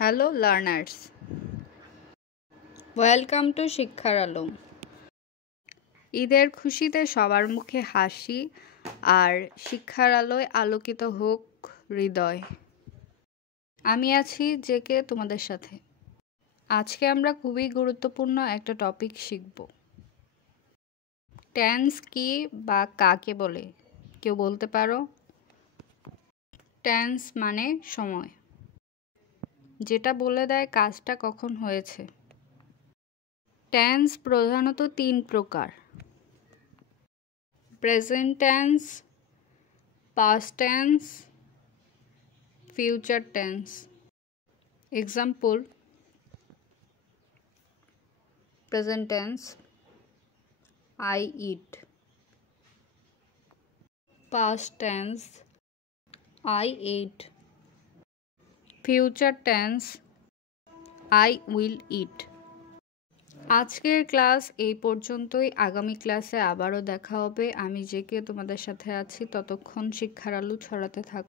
Hello learners, welcome to শিক্ষার আলো। ঈদের খুশিতে সবার মুখে হাসি আর শিক্ষার আলোয় আলোকিত হোক হৃদয়। আমি আছি জেকে তোমাদের সাথে। আজকে আমরা খুবই গুরুত্বপূর্ণ একটা টপিক শিখব। টেন্স কি বা কাকে বলে কেউ বলতে পারো? টেন্স মানে সময়, যেটা বলে দেয় কাজটা কখন হয়েছে। টেন্স প্রধানত 3 প্রকার: present tense, past tense, future tense. Example: present tense, I eat. Past tense, I ate. Future tense, I will eat. আজকের ক্লাস এই পর্যন্তই। আগামী ক্লাসে আবারও দেখা হবে। আমি জেকে তোমাদের সাথে আছি। ততক্ষণ শিক্ষার আলো ছড়াতে থাকো।